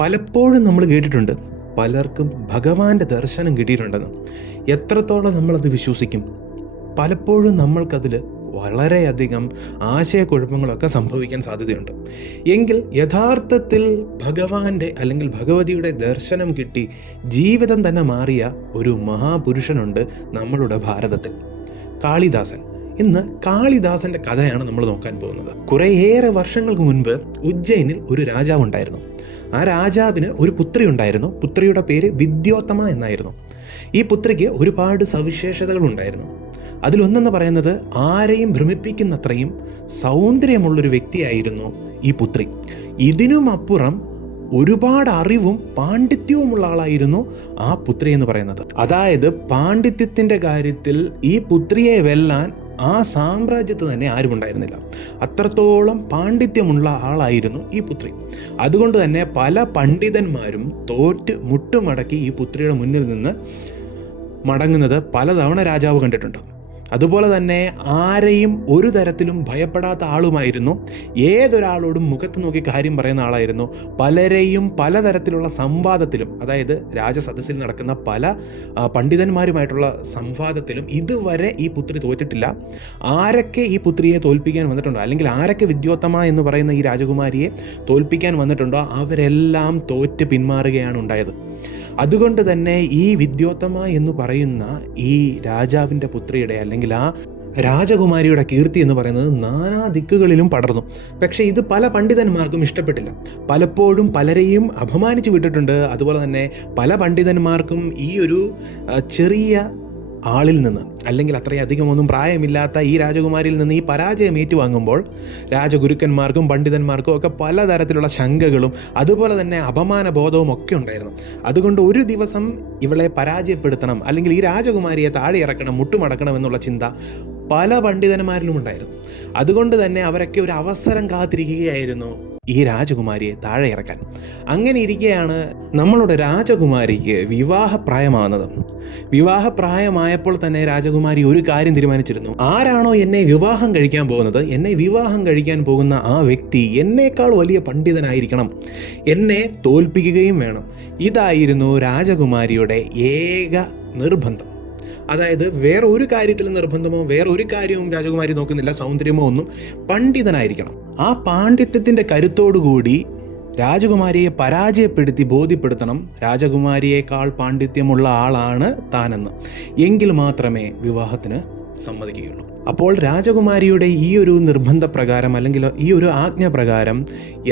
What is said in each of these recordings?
പലപ്പോഴും നമ്മൾ കേട്ടിട്ടുണ്ട് പലർക്കും ഭഗവാന്റെ ദർശനം കിട്ടിയിട്ടുണ്ടെന്ന്. എത്രത്തോളം നമ്മളത് വിശ്വസിക്കും? പലപ്പോഴും നമ്മൾക്കതിൽ വളരെയധികം ആശയക്കുഴപ്പങ്ങളൊക്കെ സംഭവിക്കാൻ സാധ്യതയുണ്ട്. എങ്കിൽ യഥാർത്ഥത്തിൽ ഭഗവാന്റെ അല്ലെങ്കിൽ ഭഗവതിയുടെ ദർശനം കിട്ടി ജീവിതം തന്നെ മാറിയ ഒരു മഹാപുരുഷനുണ്ട് നമ്മളുടെ ഭാരതത്തിൽ, കാളിദാസൻ. ഇന്ന് കാളിദാസന്റെ കഥയാണ് നമ്മൾ നോക്കാൻ പോകുന്നത്. കുറേയേറെ വർഷങ്ങൾക്ക് മുൻപ് ഉജ്ജയിനിൽ ഒരു രാജാവുണ്ടായിരുന്നു. ആ രാജാവിന് ഒരു പുത്രി ഉണ്ടായിരുന്നു. പുത്രിയുടെ പേര് വിദ്യോത്തമ എന്നായിരുന്നു. ഈ പുത്രിക്ക് ഒരുപാട് സവിശേഷതകളുണ്ടായിരുന്നു. അതിലൊന്നെന്ന് പറയുന്നത് ആരെയും ഭ്രമിപ്പിക്കുന്നത്രയും സൗന്ദര്യമുള്ളൊരു വ്യക്തിയായിരുന്നു ഈ പുത്രി. ഇതിനുമപ്പുറം ഒരുപാട് അറിവും പാണ്ഡിത്യവുമുള്ള ആളായിരുന്നു ആ പുത്രി എന്ന് പറയുന്നത്. അതായത് പാണ്ഡിത്യത്തിൻ്റെ കാര്യത്തിൽ ഈ പുത്രിയെ വെല്ലാൻ ആ സാമ്രാജ്യത്ത് തന്നെ ആരും ഉണ്ടായിരുന്നില്ല. അത്രത്തോളം പാണ്ഡിത്യമുള്ള ആളായിരുന്നു ഈ പുത്രി. അതുകൊണ്ട് തന്നെ പല പണ്ഡിതന്മാരും തോറ്റ് മുട്ടുമടക്കി ഈ പുത്രിയുടെ മുന്നിൽ നിന്ന് മടങ്ങുന്നത് പലതവണ രാജാവ് കണ്ടിട്ടുണ്ട്. അതുപോലെ തന്നെ ആരെയും ഒരു തരത്തിലും ഭയപ്പെടാത്ത ആളുമായിരുന്നു. ഏതൊരാളോടും മുഖത്ത് നോക്കി കാര്യം പറയുന്ന ആളായിരുന്നു. പലരെയും പലതരത്തിലുള്ള സംവാദത്തിലും, അതായത് രാജസദസ്സിൽ നടക്കുന്ന പല പണ്ഡിതന്മാരുമായിട്ടുള്ള സംവാദത്തിലും ഇതുവരെ ഈ പുത്രി തോറ്റിട്ടില്ല. ആരൊക്കെ ഈ പുത്രിയെ തോൽപ്പിക്കാൻ വന്നിട്ടുണ്ടോ, അല്ലെങ്കിൽ ആരൊക്കെ വിദ്യോത്തമ എന്ന് പറയുന്ന ഈ രാജകുമാരിയെ തോൽപ്പിക്കാൻ വന്നിട്ടുണ്ടോ, അവരെല്ലാം തോറ്റ് പിന്മാറുകയാണ് ഉണ്ടായത്. അതുകൊണ്ട് തന്നെ ഈ വിദ്യോത്തമ എന്ന് പറയുന്ന ഈ രാജാവിൻ്റെ പുത്രിയുടെ അല്ലെങ്കിൽ ആ രാജകുമാരിയുടെ കീർത്തി എന്ന് പറയുന്നത് നാനാ ദിക്കുകളിലും പടർന്നു. പക്ഷേ ഇത് പല പണ്ഡിതന്മാർക്കും ഇഷ്ടപ്പെട്ടില്ല. പലപ്പോഴും പലരെയും അപമാനിച്ചു വിട്ടിട്ടുണ്ട്. അതുപോലെ തന്നെ പല പണ്ഡിതന്മാർക്കും ഈ ഒരു ചെറിയ ആളിൽ നിന്ന്, അല്ലെങ്കിൽ അത്രയധികമൊന്നും പ്രായമില്ലാത്ത ഈ രാജകുമാരിയിൽ നിന്ന് ഈ പരാജയം ഏറ്റുവാങ്ങുമ്പോൾ രാജഗുരുക്കന്മാർക്കും പണ്ഡിതന്മാർക്കും ഒക്കെ പലതരത്തിലുള്ള ശങ്കകളും അതുപോലെ തന്നെ അപമാന ബോധവും ഒക്കെ ഉണ്ടായിരുന്നു. അതുകൊണ്ട് ഒരു ദിവസം ഇവളെ പരാജയപ്പെടുത്തണം, അല്ലെങ്കിൽ ഈ രാജകുമാരിയെ താഴെ ഇറക്കണം, മുട്ടുമടക്കണം എന്നുള്ള ചിന്ത പല പണ്ഡിതന്മാരിലും ഉണ്ടായിരുന്നു. അതുകൊണ്ട് തന്നെ അവരൊക്കെ ഒരു അവസരം കാത്തിരിക്കുകയായിരുന്നു ഈ രാജകുമാരിയെ താഴെ ഇറക്കാൻ. അങ്ങനെ ഇരിക്കെയാണ് നമ്മളുടെ രാജകുമാരിക്ക് വിവാഹപ്രായമാകുന്നത്. വിവാഹപ്രായമായപ്പോൾ തന്നെ രാജകുമാരി ഒരു കാര്യം തീരുമാനിച്ചിരുന്നു. ആരാണോ എന്നെ വിവാഹം കഴിക്കാൻ പോകുന്നത്, എന്നെ വിവാഹം കഴിക്കാൻ പോകുന്ന ആ വ്യക്തി എന്നേക്കാൾ വലിയ പണ്ഡിതനായിരിക്കണം, എന്നെ തോൽപ്പിക്കുകയും വേണം. ഇതായിരുന്നു രാജകുമാരിയുടെ ഏക നിർബന്ധം. അതായത് വേറെ ഒരു കാര്യത്തിലും നിർബന്ധമോ വേറെ ഒരു കാര്യവും രാജകുമാരി നോക്കുന്നില്ല, സൗന്ദര്യമോ ഒന്നും, പണ്ഡിതനായിരിക്കണം. ആ പാണ്ഡിത്യത്തിൻ്റെ കരുത്തോടുകൂടി രാജകുമാരിയെ പരാജയപ്പെടുത്തി ബോധ്യപ്പെടുത്തണം രാജകുമാരിയേക്കാൾ പാണ്ഡിത്യമുള്ള ആളാണ് താനെന്ന്. എങ്കിൽ മാത്രമേ വിവാഹത്തിന് സമ്മതിക്കുകയുള്ളൂ. അപ്പോൾ രാജകുമാരിയുടെ ഈ ഒരു നിർബന്ധപ്രകാരം, അല്ലെങ്കിൽ ഈ ഒരു ആജ്ഞപ്രകാരം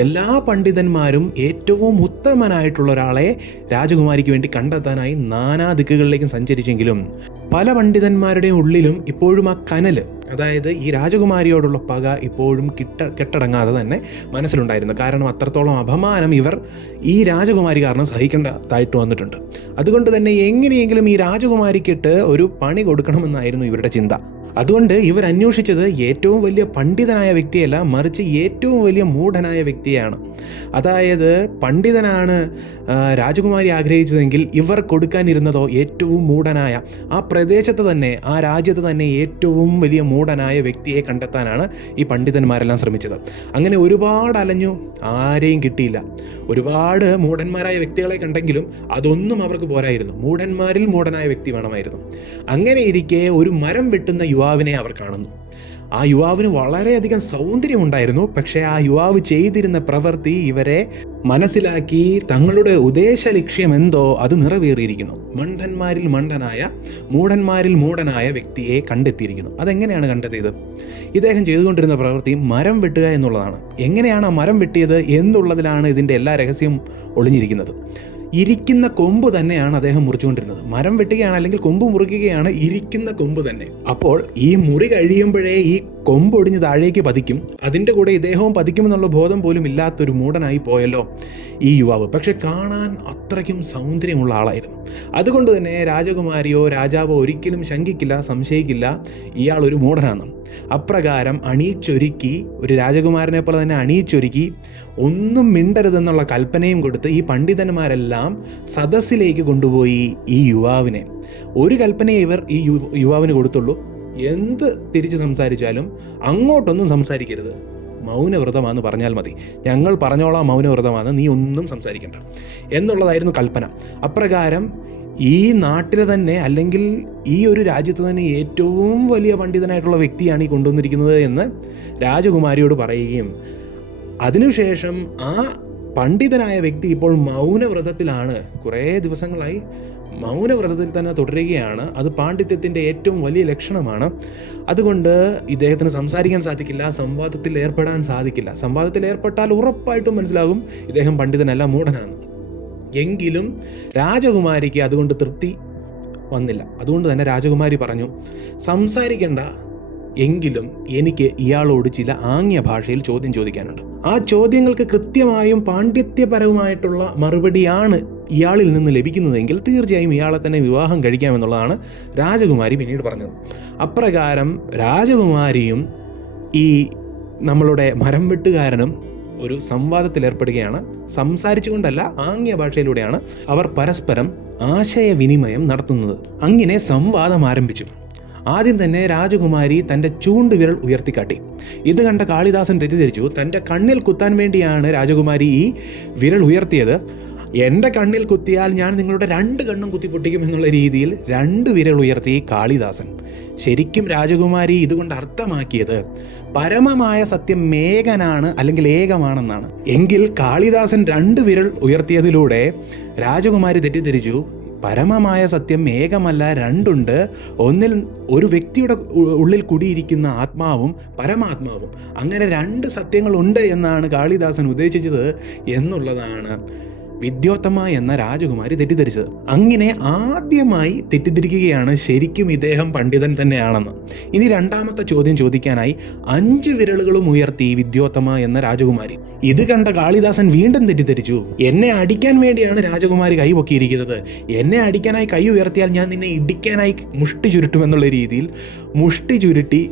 എല്ലാ പണ്ഡിതന്മാരും ഏറ്റവും ഉത്തമനായിട്ടുള്ള ഒരാളെ രാജകുമാരിക്ക് വേണ്ടി കണ്ടെത്താനായി നാനാ ദിക്കുകളിലേക്കും സഞ്ചരിച്ചെങ്കിലും പല പണ്ഡിതന്മാരുടെ ഉള്ളിലും ഇപ്പോഴും ആ കനൽ, അതായത് ഈ രാജകുമാരിയോടുള്ള പക ഇപ്പോഴും കെട്ടടങ്ങാതെ തന്നെ മനസ്സിലുണ്ടായിരുന്നു. കാരണം അത്രത്തോളം അപമാനം ഇവർ ഈ രാജകുമാരി കാരണം സഹിക്കേണ്ടതായിട്ട് വന്നിട്ടുണ്ട്. അതുകൊണ്ട് തന്നെ എങ്ങനെയെങ്കിലും ഈ രാജകുമാരിക്കിട്ട് ഒരു പണി കൊടുക്കണമെന്നായിരുന്നു ഇവരുടെ ചിന്ത. അതുകൊണ്ട് ഇവർ അന്വേഷിച്ചത് ഏറ്റവും വലിയ പണ്ഡിതനായ വ്യക്തിയല്ല, മറിച്ച് ഏറ്റവും വലിയ മൂഢനായ വ്യക്തിയാണ്. അതായത് പണ്ഡിതനാണ് രാജകുമാരി ആഗ്രഹിച്ചതെങ്കിൽ ഇവർ കൊടുക്കാനിരുന്നതോ ഏറ്റവും മൂഢനായ, ആ പ്രദേശത്ത് തന്നെ ആ രാജ്യത്ത് തന്നെ ഏറ്റവും വലിയ മൂഢനായ വ്യക്തിയെ കണ്ടെത്താനാണ് ഈ പണ്ഡിതന്മാരെല്ലാം ശ്രമിച്ചത്. അങ്ങനെ ഒരുപാട് അലഞ്ഞു, ആരെയും കിട്ടിയില്ല. ഒരുപാട് മൂഢന്മാരായ വ്യക്തികളെ കണ്ടെങ്കിലും അതൊന്നും അവർക്ക് പോരായിരുന്നു. മൂഢന്മാരിൽ മൂഢനായ വ്യക്തി വേണമായിരുന്നു. അങ്ങനെ ഇരിക്കെ ഒരു മരം വെട്ടുന്ന യുവാവിനെ അവർ കാണുന്നു. ആ യുവാവിന് വളരെയധികം സൗന്ദര്യമുണ്ടായിരുന്നു. പക്ഷേ ആ യുവാവ് ചെയ്തിരുന്ന പ്രവൃത്തി ഇവരെ മനസ്സിലാക്കി തങ്ങളുടെ ഉദ്ദേശ ലക്ഷ്യം എന്തോ അത് നിറവേറിയിരിക്കുന്നു. മണ്ടന്മാരിൽ മണ്ടനായ, മൂഢന്മാരിൽ മൂഢനായ വ്യക്തിയെ കണ്ടെത്തിയിരിക്കുന്നു. അതെങ്ങനെയാണ് കണ്ടെത്തിയത്? ഇദ്ദേഹം ചെയ്തുകൊണ്ടിരുന്ന പ്രവൃത്തി മരം വെട്ടുക എന്നുള്ളതാണ്. എങ്ങനെയാണ് ആ മരം വെട്ടിയത് എന്നുള്ളതിലാണ് ഇതിൻ്റെ എല്ലാ രഹസ്യവും ഒളിഞ്ഞിരിക്കുന്നത്. ഇരിക്കുന്ന കൊമ്പ് തന്നെയാണ് അദ്ദേഹം മുറിച്ചുകൊണ്ടിരുന്നത്. മരം വെട്ടുകയാണ്, അല്ലെങ്കിൽ കൊമ്പ് മുറിക്കുകയാണ്, ഇരിക്കുന്ന കൊമ്പ് തന്നെ. അപ്പോൾ ഈ മുറി കഴിയുമ്പോഴേ ഈ കൊമ്പ് ഒടിഞ്ഞ് താഴേക്ക് പതിക്കും. അതിൻ്റെ കൂടെ ഇദ്ദേഹവും പതിക്കുമെന്നുള്ള ബോധം പോലും ഇല്ലാത്തൊരു മൂഢനായി പോയല്ലോ ഈ യുവാവ്. പക്ഷെ കാണാൻ അത്രയ്ക്കും സൗന്ദര്യമുള്ള ആളായിരുന്നു. അതുകൊണ്ട് തന്നെ രാജകുമാരിയോ രാജാവോ ഒരിക്കലും ശങ്കിക്കില്ല, സംശയിക്കില്ല ഇയാൾ ഒരു മൂഢനാണ്. അപ്രകാരം അണിയിച്ചൊരുക്കി, ഒരു രാജകുമാരനെ പോലെ തന്നെ അണിയിച്ചൊരുക്കി, ഒന്നും മിണ്ടരുതെന്നുള്ള കൽപ്പനയും കൊടുത്ത് ഈ പണ്ഡിതന്മാരെല്ലാം സദസ്സിലേക്ക് കൊണ്ടുപോയി ഈ യുവാവിനെ. ഒരു കൽപ്പനയെ ഇവർ ഈ യുവാവിന് കൊടുത്തുള്ളൂ. എന്ത് തിരിച്ച് സംസാരിച്ചാലും അങ്ങോട്ടൊന്നും സംസാരിക്കരുത്, മൗനവ്രതമാണെന്ന് പറഞ്ഞാൽ മതി, ഞങ്ങൾ പറഞ്ഞോളാം മൗനവ്രതമാണ്, നീ ഒന്നും സംസാരിക്കണ്ട എന്നുള്ളതായിരുന്നു കൽപ്പന. അപ്രകാരം ഈ നാട്ടിൽ തന്നെ, അല്ലെങ്കിൽ ഈ ഒരു രാജ്യത്ത് തന്നെ ഏറ്റവും വലിയ പണ്ഡിതനായിട്ടുള്ള വ്യക്തിയാണ് ഈ കൊണ്ടുവന്നിരിക്കുന്നത് എന്ന് രാജകുമാരിയോട് പറയുകയും അതിനുശേഷം ആ പണ്ഡിതനായ വ്യക്തി ഇപ്പോൾ മൗനവ്രതത്തിലാണ്, കുറേ ദിവസങ്ങളായി മൗനവ്രതത്തിൽ തന്നെ തുടരുകയാണ്. അത് പാണ്ഡിത്യത്തിൻ്റെ ഏറ്റവും വലിയ ലക്ഷണമാണ്. അതുകൊണ്ട് ഇദ്ദേഹത്തിന് സംസാരിക്കാൻ സാധിക്കില്ല, സംവാദത്തിൽ ഏർപ്പെടാൻ സാധിക്കില്ല. സംവാദത്തിൽ ഏർപ്പെട്ടാൽ ഉറപ്പായിട്ടും മനസ്സിലാകും ഇദ്ദേഹം പണ്ഡിതനല്ല, മൂഢനാണ്. എങ്കിലും രാജകുമാരിക്ക് അതുകൊണ്ട് തൃപ്തി വന്നില്ല. അതുകൊണ്ട് തന്നെ രാജകുമാരി പറഞ്ഞു, സംസാരിക്കേണ്ട, എങ്കിലും എനിക്ക് ഇയാളോട് ചില ആംഗ്യ ഭാഷയിൽ ചോദ്യം ചോദിക്കാനുണ്ട്. ആ ചോദ്യങ്ങൾക്ക് കൃത്യമായും പാണ്ഡിത്യപരവുമായിട്ടുള്ള മറുപടിയാണ് ഇയാളിൽ നിന്ന് ലഭിക്കുന്നതെങ്കിൽ തീർച്ചയായും ഇയാളെ തന്നെ വിവാഹം കഴിക്കാമെന്നുള്ളതാണ് രാജകുമാരി പിന്നീട് പറഞ്ഞത്. അപ്രകാരം രാജകുമാരിയും ഈ നമ്മളുടെ മരം വെട്ടുകാരനും ഒരു സംവാദത്തിൽ ഏർപ്പെടുകയാണ്. സംസാരിച്ചുകൊണ്ടല്ല, ആംഗ്യ ഭാഷയിലൂടെയാണ് അവർ പരസ്പരം ആശയവിനിമയം നടത്തുന്നത്. അങ്ങനെ സംവാദം ആരംഭിച്ചു. ആദ്യം തന്നെ രാജകുമാരി തൻ്റെ ചൂണ്ടുവിരൽ ഉയർത്തിക്കാട്ടി. ഇത് കണ്ട കാളിദാസൻ തെറ്റിദ്ധരിച്ചു. തൻ്റെ കണ്ണിൽ കുത്താൻ വേണ്ടിയാണ് രാജകുമാരി ഈ വിരൽ ഉയർത്തിയത്. എൻ്റെ കണ്ണിൽ കുത്തിയാൽ ഞാൻ നിങ്ങളുടെ 2 കണ്ണും കുത്തിപ്പൊട്ടിക്കും എന്നുള്ള രീതിയിൽ 2 വിരൽ ഉയർത്തി കാളിദാസൻ. ശരിക്കും രാജകുമാരി ഇതുകൊണ്ട് അർത്ഥമാക്കിയത് പരമമായ സത്യം ഏകനാണ്, അല്ലെങ്കിൽ ഏകമാണെന്നാണ്. എങ്കിൽ കാളിദാസൻ 2 വിരൽ ഉയർത്തിയതിലൂടെ രാജകുമാരി തെറ്റിദ്ധരിച്ചു. പരമമായ സത്യം ഏകമല്ല, 2 ഉണ്ട്. ഒന്നിൽ ഒരു വ്യക്തിയുടെ ഉള്ളിൽ കുടിയിരിക്കുന്ന ആത്മാവും പരമാത്മാവും, അങ്ങനെ 2 സത്യങ്ങളുണ്ട് എന്നാണ് കാളിദാസൻ ഉദ്ദേശിച്ചത് എന്നുള്ളതാണ് വിദ്യോത്തമ എന്ന രാജകുമാരി തെറ്റിദ്ധരിച്ചത്. അങ്ങനെ ആദ്യമായി തെറ്റിദ്ധരിക്കുകയാണ് ശരിക്കും ഇദ്ദേഹം പണ്ഡിതൻ തന്നെയാണെന്ന്. ഇനി രണ്ടാമത്തെ ചോദ്യം ചോദിക്കാനായി 5 വിരലുകളും ഉയർത്തി വിദ്യോത്തമ എന്ന രാജകുമാരി. ഇത് കണ്ട കാളിദാസൻ വീണ്ടും തെറ്റിദ്ധരിച്ചു. എന്നെ അടിക്കാൻ വേണ്ടിയാണ് രാജകുമാരി കൈ പൊക്കിയിരിക്കുന്നത്, എന്നെ അടിക്കാനായി കൈ ഉയർത്തിയാൽ ഞാൻ നിന്നെ ഇടിക്കാനായി മുഷ്ടി ചുരുട്ടുമെന്നുള്ള രീതിയിൽ മുഷ്ടി ചുരുട്ടി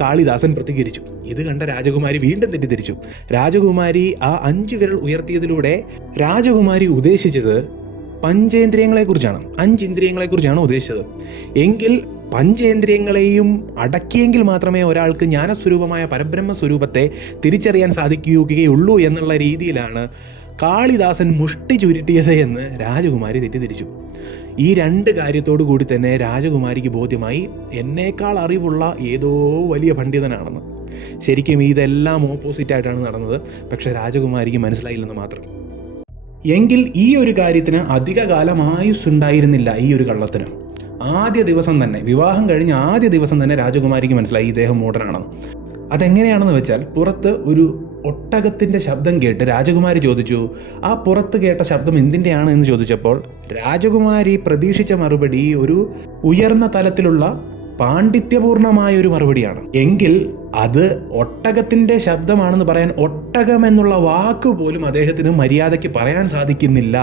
കാളിദാസൻ പ്രതികരിച്ചു. ഇത് കണ്ട രാജകുമാരി വീണ്ടും തെറ്റിദ്ധരിച്ചു. രാജകുമാരി ആ 5 വിരൽ ഉയർത്തിയതിലൂടെ രാജകുമാരി ഉദ്ദേശിച്ചത് പഞ്ചേന്ദ്രിയങ്ങളെക്കുറിച്ചാണ്, 5 ഇന്ദ്രിയങ്ങളെക്കുറിച്ചാണ് ഉദ്ദേശിച്ചത്. എങ്കിൽ പഞ്ചേന്ദ്രിയങ്ങളെയും അടക്കിയെങ്കിൽ മാത്രമേ ഒരാൾക്ക് ജ്ഞാനസ്വരൂപമായ പരബ്രഹ്മ സ്വരൂപത്തെ തിരിച്ചറിയാൻ സാധിക്കുകയുള്ളൂ എന്നുള്ള രീതിയിലാണ് കാളിദാസൻ മുഷ്ടി ചുരുട്ടിയത് എന്ന് രാജകുമാരി തെറ്റിദ്ധരിച്ചു. ഈ 2 കാര്യത്തോടു കൂടി തന്നെ രാജകുമാരിക്ക് ബോധ്യമായി എന്നേക്കാൾ അറിവുള്ള ഏതോ വലിയ പണ്ഡിതനാണെന്ന്. ശരിക്കും ഇതെല്ലാം ഓപ്പോസിറ്റായിട്ടാണ് നടന്നത്. പക്ഷെ രാജകുമാരിക്ക് മനസ്സിലായില്ലെന്ന് മാത്രം. എങ്കിൽ ഈ ഒരു കാര്യത്തിന് അധികകാലം ആയുസ്സുണ്ടായിരുന്നില്ല. ഈ ഒരു കള്ളത്തിന് ആദ്യ ദിവസം തന്നെ, വിവാഹം കഴിഞ്ഞ് ആദ്യ ദിവസം തന്നെ രാജകുമാരിക്ക് മനസ്സിലായി ഇദ്ദേഹം മൂഢനാണെന്ന്. അതെങ്ങനെയാണെന്ന് വെച്ചാൽ, പുറത്ത് ഒരു ഒട്ടകത്തിൻ്റെ ശബ്ദം കേട്ട് രാജകുമാരി ചോദിച്ചു, ആ പുറത്ത് കേട്ട ശബ്ദം എന്തിൻ്റെയാണ് എന്ന് ചോദിച്ചപ്പോൾ രാജകുമാരി പ്രതീക്ഷിച്ച മറുപടി ഒരു ഉയർന്ന തലത്തിലുള്ള പാണ്ഡിത്യപൂർണമായ ഒരു മറുപടിയാണ്. എങ്കിൽ അത് ഒട്ടകത്തിൻ്റെ ശബ്ദമാണെന്ന് പറയാൻ ഒട്ടകം എന്നുള്ള വാക്ക് പോലും അദ്ദേഹത്തിന് മര്യാദയ്ക്ക് പറയാൻ സാധിക്കുന്നില്ല,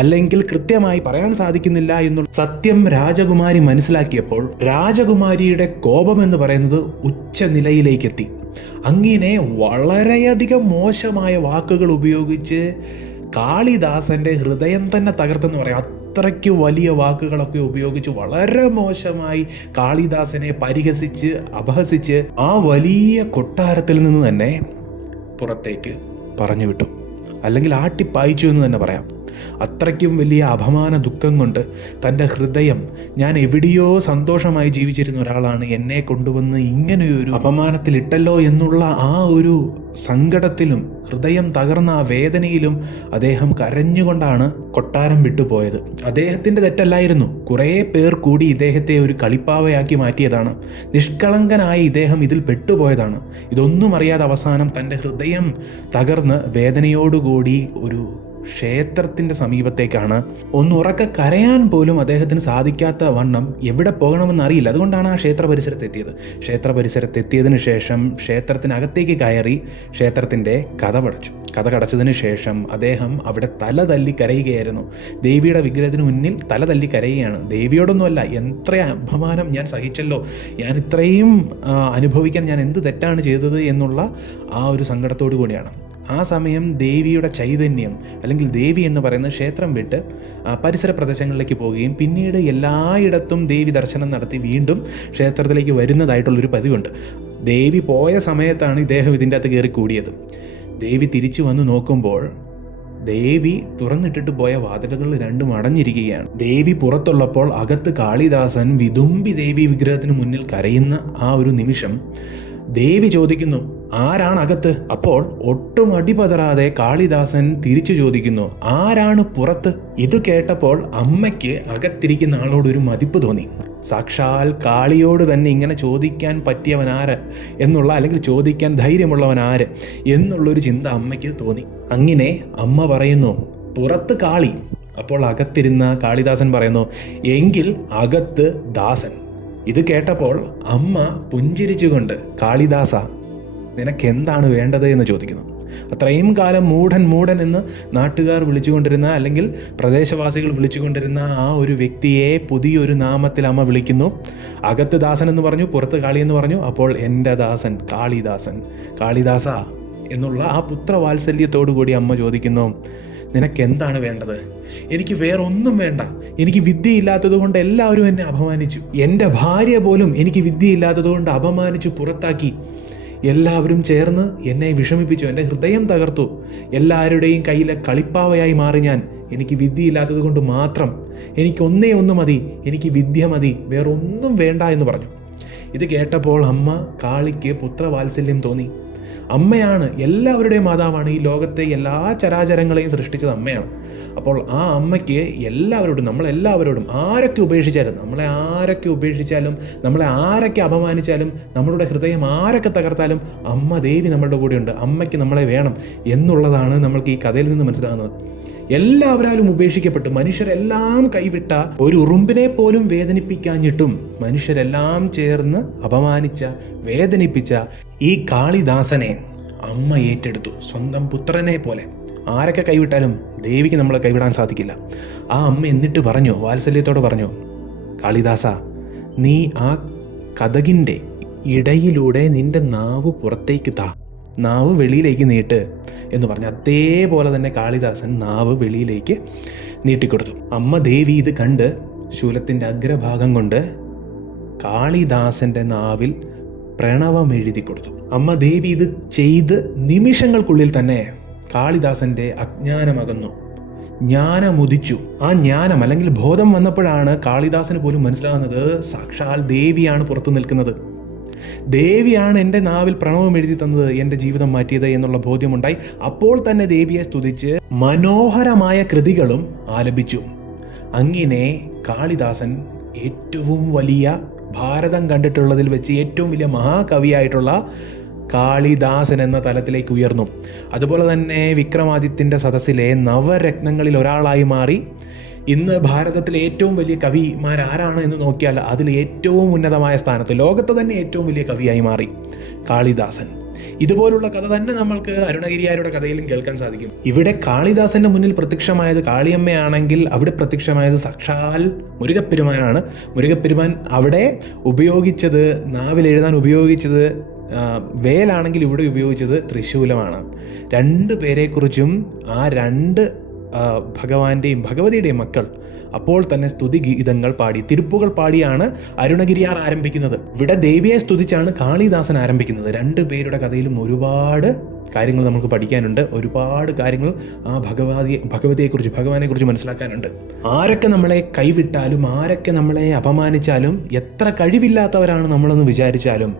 അല്ലെങ്കിൽ കൃത്യമായി പറയാൻ സാധിക്കുന്നില്ല എന്നുള്ള സത്യം രാജകുമാരി മനസ്സിലാക്കിയപ്പോൾ രാജകുമാരിയുടെ കോപം എന്ന് പറയുന്നത് ഉച്ചനിലയിലേക്കെത്തി. അങ്ങനെ വളരെയധികം മോശമായ വാക്കുകൾ ഉപയോഗിച്ച് കാളിദാസന്റെ ഹൃദയം തന്നെ തകർത്തെന്ന് പറയാം. അത്രയ്ക്ക് വലിയ വാക്കുകളൊക്കെ ഉപയോഗിച്ച് വളരെ മോശമായി കാളിദാസനെ പരിഹസിച്ച് അപഹസിച്ച് ആ വലിയ കൊട്ടാരത്തിൽ നിന്ന് തന്നെ പുറത്തേക്ക് പറഞ്ഞു വിട്ടു, അല്ലെങ്കിൽ ആട്ടിപ്പായിച്ചു എന്ന് തന്നെ പറയാം. അത്രയ്ക്കും വലിയ അപമാന ദുഃഖം കൊണ്ട് തൻ്റെ ഹൃദയം, ഞാൻ എവിടെയോ സന്തോഷമായി ജീവിച്ചിരുന്ന ഒരാളാണ്, എന്നെ കൊണ്ടുവന്ന് ഇങ്ങനെയൊരു അപമാനത്തിലിട്ടല്ലോ എന്നുള്ള ആ ഒരു സങ്കടത്തിലും ഹൃദയം തകർന്ന ആ വേദനയിലും അദ്ദേഹം കരഞ്ഞുകൊണ്ടാണ് കൊട്ടാരം വിട്ടുപോയത്. അദ്ദേഹത്തിൻ്റെ തെറ്റല്ലായിരുന്നു, കുറേ പേർ കൂടി ഇദ്ദേഹത്തെ ഒരു കളിപ്പാവയാക്കി മാറ്റിയതാണ്. നിഷ്കളങ്കനായ ഇദ്ദേഹം ഇതിൽ പെട്ടുപോയതാണ്. ഇതൊന്നും അറിയാതെ അവസാനം തൻ്റെ ഹൃദയം തകർന്ന് വേദനയോടുകൂടി ഒരു ക്ഷേത്രത്തിൻ്റെ സമീപത്തേക്കാണ് ഒന്നുറക്കെ കരയാൻ പോലും അദ്ദേഹത്തിന് സാധിക്കാത്ത വണ്ണം എവിടെ പോകണമെന്നറിയില്ല. അതുകൊണ്ടാണ് ആ ക്ഷേത്ര പരിസരത്തെത്തിയത്. ക്ഷേത്ര പരിസരത്തെത്തിയതിനു ശേഷം ക്ഷേത്രത്തിനകത്തേക്ക് കയറി ക്ഷേത്രത്തിൻ്റെ കഥ കടച്ചതിന് ശേഷം അദ്ദേഹം അവിടെ തല തല്ലി കരയുകയായിരുന്നു. ദേവിയുടെ വിഗ്രഹത്തിന് മുന്നിൽ തല തല്ലി കരയുകയാണ്. ദേവിയോടൊന്നുമല്ല, എത്ര അപമാനം ഞാൻ സഹിച്ചല്ലോ, ഞാൻ ഇത്രയും അനുഭവിക്കാൻ ഞാൻ എന്ത് തെറ്റാണ് ചെയ്തത് എന്നുള്ള ആ ഒരു സങ്കടത്തോടു കൂടിയാണ്. ആ സമയം ദേവിയുടെ ചൈതന്യം, അല്ലെങ്കിൽ ദേവി എന്ന് പറയുന്ന ക്ഷേത്രം വിട്ട് പരിസര പ്രദേശങ്ങളിലേക്ക് പോവുകയും പിന്നീട് എല്ലായിടത്തും ദേവി ദർശനം നടത്തി വീണ്ടും ക്ഷേത്രത്തിലേക്ക് വരുന്നതായിട്ടുള്ളൊരു പതിവുണ്ട്. ദേവി പോയ സമയത്താണ് ഇദ്ദേഹം ഇതിൻ്റെ അകത്ത് കയറി കൂടിയത്. ദേവി തിരിച്ചു വന്ന് നോക്കുമ്പോൾ ദേവി തുറന്നിട്ടിട്ട് പോയ വാതിലുകൾ രണ്ടും അടഞ്ഞിരിക്കുകയാണ്. ദേവി പുറത്തുള്ളപ്പോൾ അകത്ത് കാളിദാസൻ വിതുമ്പി ദേവി വിഗ്രഹത്തിന് മുന്നിൽ കരയുന്ന ആ ഒരു നിമിഷം ദേവി ചോദിക്കുന്നു, ആരാണ് അകത്ത്? അപ്പോൾ ഒട്ടും അടിപതറാതെ കാളിദാസൻ തിരിച്ചു ചോദിക്കുന്നു, ആരാണ് പുറത്ത്? ഇത് കേട്ടപ്പോൾ അമ്മയ്ക്ക് അകത്തിരിക്കുന്ന ആളോടൊരു മതിപ്പ് തോന്നി. സാക്ഷാൽ കാളിയോട് തന്നെ ഇങ്ങനെ ചോദിക്കാൻ പറ്റിയവൻ ആര് എന്നുള്ള, അല്ലെങ്കിൽ ചോദിക്കാൻ ധൈര്യമുള്ളവൻ ആര് എന്നുള്ളൊരു ചിന്ത അമ്മയ്ക്ക് തോന്നി. അങ്ങനെ അമ്മ പറയുന്നു, പുറത്ത് കാളി. അപ്പോൾ അകത്തിരുന്ന കാളിദാസൻ പറയുന്നു, എങ്കിൽ അകത്ത് ദാസൻ. ഇത് കേട്ടപ്പോൾ അമ്മ പുഞ്ചിരിച്ചുകൊണ്ട്, കാളിദാസ, നിനക്കെന്താണ് വേണ്ടത് എന്ന് ചോദിക്കുന്നു. അത്രയും കാലം മൂഢൻ എന്ന് നാട്ടുകാർ വിളിച്ചുകൊണ്ടിരുന്ന, അല്ലെങ്കിൽ പ്രദേശവാസികൾ വിളിച്ചുകൊണ്ടിരുന്ന ആ ഒരു വ്യക്തിയെ പുതിയൊരു നാമത്തിൽ അമ്മ വിളിക്കുന്നു. അകത്ത് ദാസൻ എന്ന് പറഞ്ഞു, പുറത്ത് കാളി എന്ന് പറഞ്ഞു. അപ്പോൾ എൻ്റെ ദാസൻ കാളിദാസൻ, കാളിദാസ എന്നുള്ള ആ പുത്രവാത്സല്യത്തോടു കൂടി അമ്മ ചോദിക്കുന്നു, നിനക്കെന്താണ് വേണ്ടത്? എനിക്ക് വേറൊന്നും വേണ്ട. എനിക്ക് വിദ്യയില്ലാത്തത് കൊണ്ട് എല്ലാവരും എന്നെ അപമാനിച്ചു. എൻ്റെ ഭാര്യ പോലും എനിക്ക് വിദ്യയില്ലാത്തത് കൊണ്ട് അപമാനിച്ചു പുറത്താക്കി. എല്ലാവരും ചേർന്ന് എന്നെ വിഷമിപ്പിച്ചു, എൻ്റെ ഹൃദയം തകർത്തു. എല്ലാവരുടെയും കയ്യിലെ കളിപ്പാവയായി മാറി ഞാൻ. എനിക്ക് വിദ്യയില്ലാത്തത് കൊണ്ട് മാത്രം. എനിക്ക് ഒന്ന് മതി, എനിക്ക് വിദ്യ മതി, വേറൊന്നും വേണ്ട എന്ന് പറഞ്ഞു. ഇത് കേട്ടപ്പോൾ അമ്മ കാളിക്ക് പുത്രവാത്സല്യം തോന്നി. അമ്മയാണ് എല്ലാവരുടെയും മാതാവാണ്. ഈ ലോകത്തെ എല്ലാ ചരാചരങ്ങളെയും സൃഷ്ടിച്ചത് അമ്മയാണ്. അപ്പോൾ ആ അമ്മയ്ക്ക് എല്ലാവരോടും, നമ്മളെല്ലാവരോടും, ആരൊക്കെ ഉപേക്ഷിച്ചാലും, നമ്മളെ ആരൊക്കെ അപമാനിച്ചാലും, നമ്മളുടെ ഹൃദയം ആരൊക്കെ തകർത്താലും അമ്മ ദേവി നമ്മളുടെ കൂടെയുണ്ട്. അമ്മയ്ക്ക് നമ്മളെ വേണം എന്നുള്ളതാണ് നമ്മൾക്ക് ഈ കഥയിൽ നിന്ന് മനസ്സിലാകുന്നത്. എല്ലാവരാലും ഉപേക്ഷിക്കപ്പെട്ടു, മനുഷ്യരെല്ലാം കൈവിട്ട, ഒരു ഉറുമ്പിനെ പോലും വേദനിപ്പിക്കാഞ്ഞിട്ടും മനുഷ്യരെല്ലാം ചേർന്ന് അപമാനിച്ച, വേദനിപ്പിച്ച ഈ കാളിദാസനെ അമ്മ ഏറ്റെടുത്തു, സ്വന്തം പുത്രനെ പോലെ. ആരൊക്കെ കൈവിട്ടാലും ദേവിക്ക് നമ്മളെ കൈവിടാൻ സാധിക്കില്ല. ആ അമ്മ എന്നിട്ട് പറഞ്ഞു, വാത്സല്യത്തോടെ പറഞ്ഞു, കാളിദാസ, നീ ആ കതകിൻ്റെ ഇടയിലൂടെ നിന്റെ നാവ് പുറത്തേക്ക് താ, നാവ് വെളിയിലേക്ക് നീട്ട് എന്ന് പറഞ്ഞു. അതേപോലെ തന്നെ കാളിദാസൻ നാവ് വെളിയിലേക്ക് നീട്ടിക്കൊടുത്തു. അമ്മ ദേവി ഇത് കണ്ട് ശൂലത്തിൻ്റെ അഗ്രഭാഗം കൊണ്ട് കാളിദാസൻ്റെ നാവിൽ പ്രണവം എഴുതി കൊടുത്തു. അമ്മ ദേവി ഇത് ചെയ്ത് നിമിഷങ്ങൾക്കുള്ളിൽ തന്നെ കാളിദാസൻ്റെ അജ്ഞാനമകന്നു, ജ്ഞാനമുദിച്ചു. ആ ജ്ഞാനം, അല്ലെങ്കിൽ ബോധം വന്നപ്പോഴാണ് കാളിദാസന് പോലും മനസ്സിലാകുന്നത് സാക്ഷാൽ ദേവിയാണ് പുറത്തു നിൽക്കുന്നത്. ദേവിയാണ് എൻ്റെ നാവിൽ പ്രണവം എഴുതി തന്നത്, എൻ്റെ ജീവിതം മാറ്റിയത് എന്നുള്ള ബോധ്യമുണ്ടായി. അപ്പോൾ തന്നെ ദേവിയെ സ്തുതിച്ച് മനോഹരമായ കൃതികളും ആലപിച്ചു. അങ്ങനെ കാളിദാസൻ ഏറ്റവും വലിയ, ഭാരതം കണ്ടിട്ടുള്ളതിൽ വെച്ച് ഏറ്റവും വലിയ മഹാകവിയായിട്ടുള്ള കാളിദാസൻ എന്ന തലത്തിലേക്ക് ഉയർന്നു. അതുപോലെ തന്നെ വിക്രമാദിത്യൻ്റെ സദസ്സിലെ നവരത്നങ്ങളിൽ ഒരാളായി മാറി. ഇന്ന് ഭാരതത്തിലെ ഏറ്റവും വലിയ കവിമാരാരാണ് എന്ന് നോക്കിയാൽ അതിൽ ഏറ്റവും ഉന്നതമായ സ്ഥാനത്ത്, ലോകത്ത് തന്നെ ഏറ്റവും വലിയ കവിയായി മാറി കാളിദാസൻ. ഇതുപോലുള്ള കഥ തന്നെ നമ്മൾക്ക് അരുണഗിരിയാരുടെ കഥയിലും കേൾക്കാൻ സാധിക്കും. ഇവിടെ കാളിദാസന്റെ മുന്നിൽ പ്രത്യക്ഷമായത് കാളിയമ്മയാണെങ്കിൽ അവിടെ പ്രത്യക്ഷമായത് സാക്ഷാൽ മുരുകപ്പെരുമാനാണ്. മുരുകപ്പെരുമാൻ അവിടെ ഉപയോഗിച്ചത്, നാവിൽ എഴുതാൻ ഉപയോഗിച്ചത് വേലാണെങ്കിൽ ഇവിടെ ഉപയോഗിച്ചത് ത്രിശൂലമാണ്. രണ്ടു പേരെക്കുറിച്ചും ആ രണ്ട് ഭഗവാന്റെയും ഭഗവതിയുടെയും മക്കൾ അപ്പോൾ തന്നെ സ്തുതിഗീതങ്ങൾ പാടി, തിരുപ്പുകൾ പാടിയാണ് അരുണഗിരിയാർ ആരംഭിക്കുന്നത്. ഇവിടെ ദേവിയെ സ്തുതിച്ചാണ് കാളിദാസൻ ആരംഭിക്കുന്നത്. രണ്ടു പേരുടെ കഥയിലും ഒരുപാട് കാര്യങ്ങൾ നമുക്ക് പഠിക്കാനുണ്ട്, ഒരുപാട് കാര്യങ്ങൾ ആ ഭഗവതിയെക്കുറിച്ച്, ഭഗവാനെക്കുറിച്ച് മനസ്സിലാക്കാനുണ്ട്. ആരൊക്കെ നമ്മളെ കൈവിട്ടാലും, ആരൊക്കെ നമ്മളെ അപമാനിച്ചാലും, എത്ര കഴിവില്ലാത്തവരാണ് നമ്മളെന്ന് വിചാരിച്ചാലും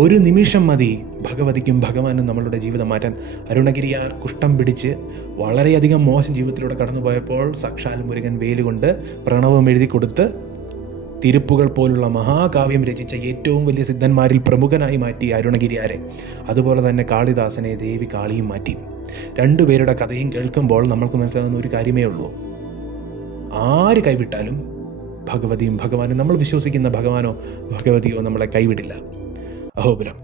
ഒരു നിമിഷം മതി ഭഗവതിക്കും ഭഗവാനും നമ്മളുടെ ജീവിതം മാറ്റാൻ. അരുണഗിരിയാർ കുഷ്ഠം പിടിച്ച് വളരെയധികം മോശം ജീവിതത്തിലൂടെ കടന്നുപോയപ്പോൾ സാക്ഷാൽ മുരുകൻ വേലുകൊണ്ട് പ്രണവം എഴുതി കൊടുത്ത് തിരുപ്പുകൾ പോലുള്ള മഹാകാവ്യം രചിച്ച ഏറ്റവും വലിയ സിദ്ധന്മാരിൽ പ്രമുഖനായി മാറ്റി അരുണഗിരിയാരെ. അതുപോലെ തന്നെ കാളിദാസനെ ദേവി കാളിയും മാറ്റി. രണ്ടുപേരുടെ കഥയും കേൾക്കുമ്പോൾ നമ്മൾക്ക് മനസ്സിലാകുന്ന ഒരു കാര്യമേ ഉള്ളൂ, ആര് കൈവിട്ടാലും ഭഗവതിയും ഭഗവാനും, നമ്മൾ വിശ്വസിക്കുന്ന ഭഗവാനോ ഭഗവതിയോ നമ്മളെ കൈവിടില്ല. അഹോബലം.